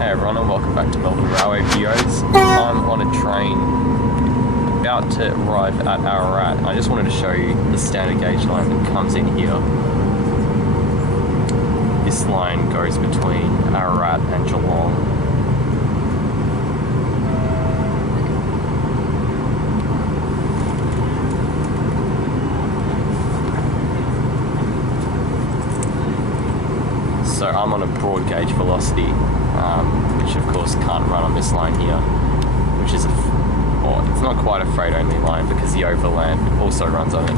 Hey everyone, and welcome back to Melbourne Railway Videos. I'm on a train about to arrive at Ararat. I just wanted to show you the standard gauge line that comes in here. This line goes between Ararat and Geelong. So I'm on a broad gauge velocity, which of course can't run on this line here, which is it's not quite a freight only line because the overland also runs on it.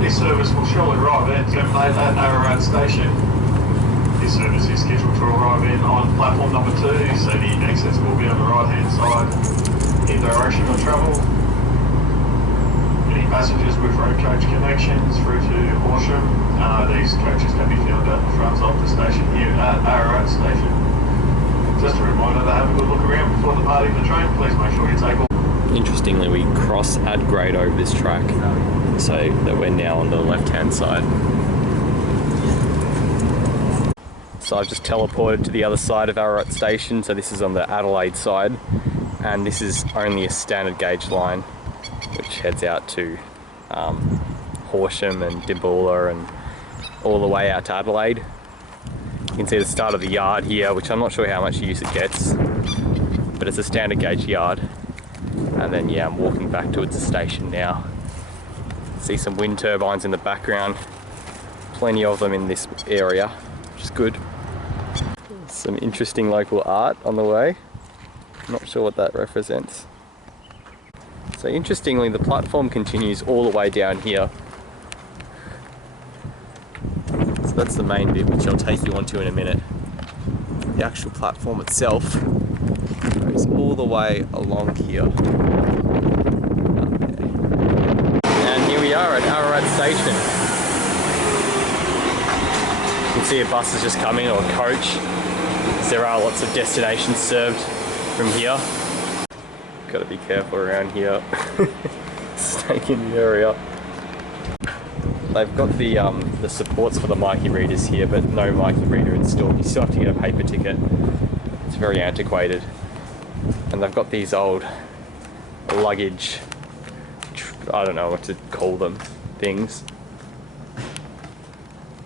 This service will shortly arrive at terminate at Ararat station. This service is scheduled to arrive in on platform number 2, so the exits will be on the right hand side in direction of travel. Any passengers with road coach connections through to Horsham, these coaches can be found at the front of the station here at Ararat station. Just a reminder to have a good look around before departing the train. Please make sure you take all. Interestingly, we cross at grade over this track, so that we're now on the left hand side. So I've just teleported to the other side of Ararat station, so this is on the Adelaide side, and this is only a standard gauge line which heads out to Horsham and Dimboola and all the way out to Adelaide. You can see the start of the yard here, which I'm not sure how much use it gets, but it's a standard gauge yard. And then yeah, I'm walking back towards the station now. See some wind turbines in the background, plenty of them in this area, which is good. Some interesting local art on the way. Not sure what that represents. So interestingly, the platform continues all the way down here. So that's the main bit, which I'll take you onto in a minute. The actual platform itself goes all the way along here. And here we are at Ararat station. You can see a bus has just come in, or a coach. There are lots of destinations served from here. Got to be careful around here. Staying in the area. They've got the supports for the Myki readers here, but no Myki reader installed. You still have to get a paper ticket. It's very antiquated. And they've got these old luggage, I don't know what to call them, things.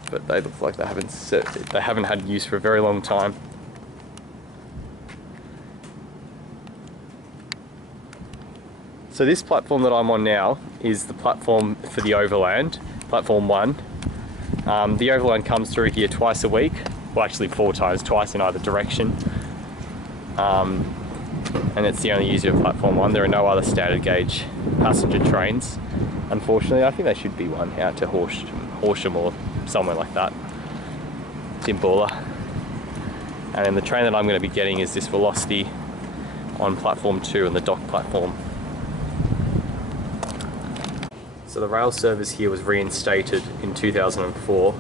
But they look like they haven't had use for a very long time. So this platform that I'm on now is the platform for the overland, platform 1. The overland comes through here twice a week, well actually 4 times, twice in either direction. And it's the only user of platform 1. There are no other standard gauge passenger trains. Unfortunately, I think there should be one out to Horsham or somewhere like that. Dimboola. And then the train that I'm going to be getting is this Velocity on platform 2 and the dock platform. So the rail service here was reinstated in 2004.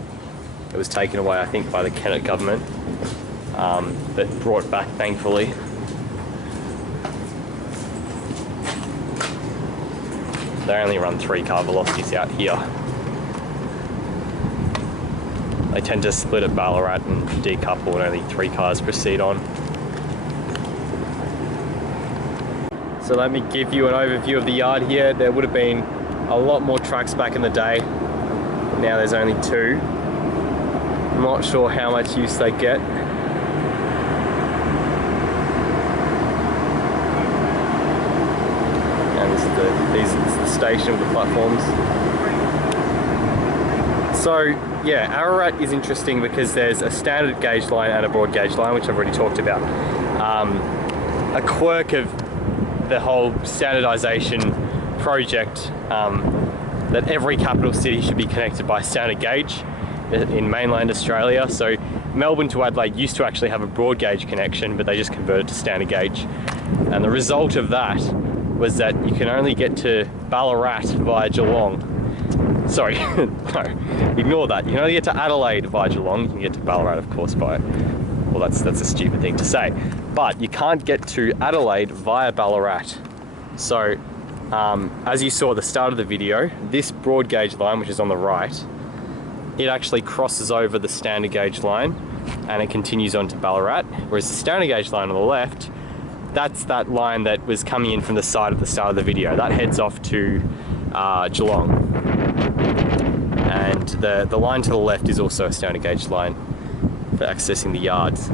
It was taken away, I think, by the Kennett government, but brought back thankfully. They only run 3-car velocities out here. They tend to split at Ballarat and decouple, and only 3 cars proceed on. So let me give you an overview of the yard here. There would have been a lot more trucks back in the day. Now there's only 2. I'm not sure how much use they get. And this is the station with the platforms. So yeah, Ararat is interesting because there's a standard gauge line and a broad gauge line, which I've already talked about. A quirk of the whole standardisation project, that every capital city should be connected by standard gauge in mainland Australia. So Melbourne to Adelaide used to actually have a broad gauge connection, but they just converted to standard gauge. And the result of that was that you can only get to Ballarat via Geelong. Sorry, no, ignore that. You can only get to Adelaide via Geelong. You can get to Ballarat, of course, by, well, that's a stupid thing to say. But you can't get to Adelaide via Ballarat. So as you saw at the start of the video, this broad gauge line, which is on the right, it actually crosses over the standard gauge line and it continues on to Ballarat, whereas the standard gauge line on the left, that's that line that was coming in from the side at the start of the video. That heads off to Geelong. And the line to the left is also a standard gauge line for accessing the yards.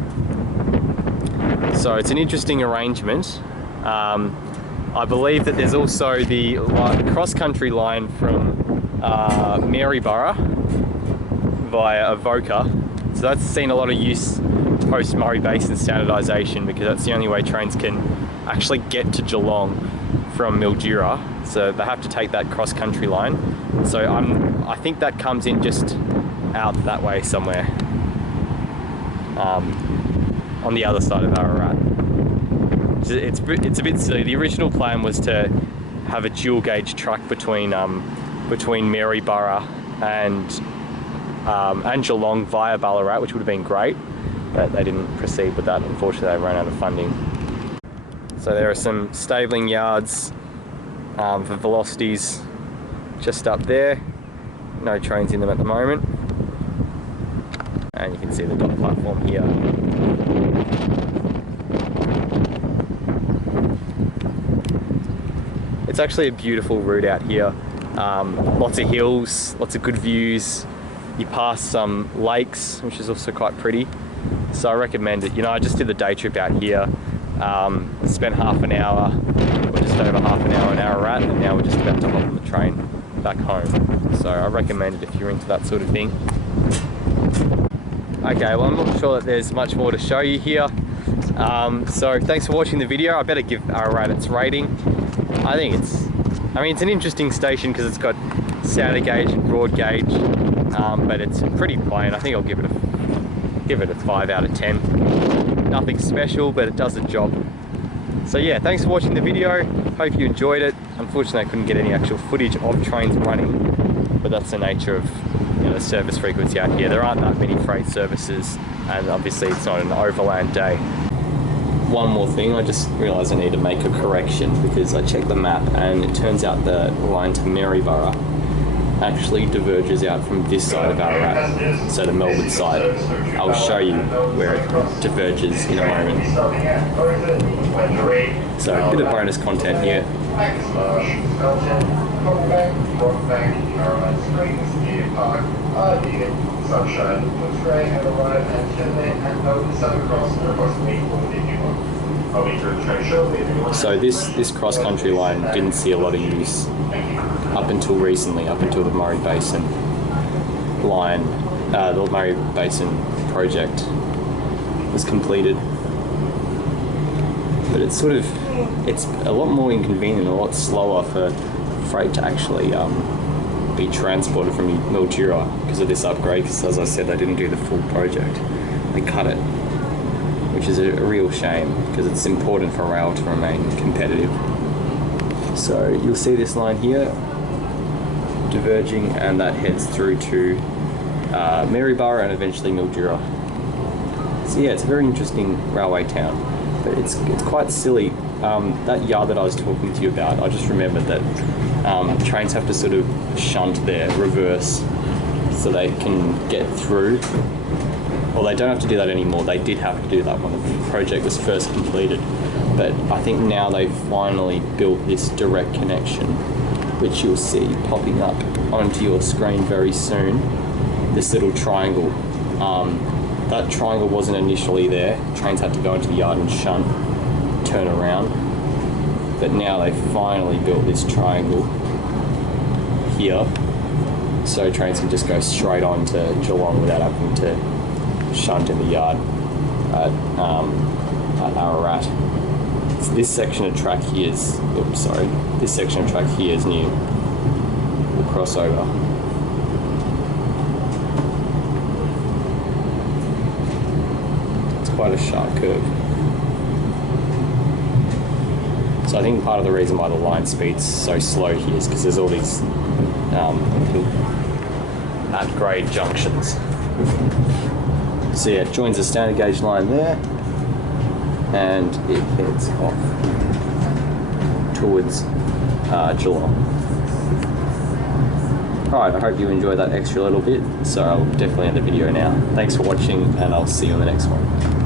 So it's an interesting arrangement. I believe that there's also the cross-country line from Maryborough via Avoca. So that's seen a lot of use post Murray Basin standardisation, because that's the only way trains can actually get to Geelong from Mildura. So they have to take that cross-country line. So I think that comes in just out that way somewhere, on the other side of Ararat. It's a bit silly. The original plan was to have a dual gauge track between Maryborough and Geelong via Ballarat, which would have been great, but they didn't proceed with that. Unfortunately, they ran out of funding. So there are some stabling yards for velocities just up there. No trains in them at the moment. And you can see the dot platform here. It's actually a beautiful route out here. Lots of hills, lots of good views. You pass some lakes, which is also quite pretty. So I recommend it. You know, I just did the day trip out here. Spent half an hour, or just over half an hour in Ararat, and now we're just about to hop on the train back home. So I recommend it if you're into that sort of thing. Okay, well, I'm not sure that there's much more to show you here. So thanks for watching the video. I better give Ararat its rating. I think it's an interesting station because it's got standard gauge and broad gauge, but it's pretty plain. I think I'll give it a 5 out of 10. Nothing special, but it does the job. So yeah, thanks for watching the video. Hope you enjoyed it. Unfortunately, I couldn't get any actual footage of trains running, but that's the nature of the service frequency out here. There aren't that many freight services, and obviously it's not an overland day. One more thing, I just realised I need to make a correction, because I checked the map and it turns out the line to Maryborough actually diverges out from this side of Ararat, so the Melbourne side. I'll show you where it diverges in a moment. So a bit of bonus content here. So this cross-country line didn't see a lot of use up until recently, up until the Murray Basin line, the Murray Basin project was completed. But it's a lot more inconvenient, a lot slower for freight to actually be transported from Mildura because of this upgrade, because as I said, they didn't do the full project. They cut it, which is a real shame, because it's important for rail to remain competitive. So you'll see this line here diverging, and that heads through to Maryborough and eventually Mildura. So yeah, it's a very interesting railway town, but it's quite silly. That yard that I was talking to you about, I just remembered that trains have to sort of shunt their reverse so they can get through. Well, they don't have to do that anymore. They did have to do that when the project was first completed. But I think now they've finally built this direct connection, which you'll see popping up onto your screen very soon. This little triangle. That triangle wasn't initially there. Trains had to go into the yard and shunt, turn around. But now they finally built this triangle here, so trains can just go straight on to Geelong without having to shunt in the yard at Ararat. So this section of track here is, this section of track here is new. We'll cross over. It's quite a sharp curve. So I think part of the reason why the line speed's so slow here is because there's all these at-grade junctions. So yeah, it joins the standard gauge line there, and it heads off towards Geelong. Alright, I hope you enjoy that extra little bit, so I'll definitely end the video now. Thanks for watching, and I'll see you in the next one.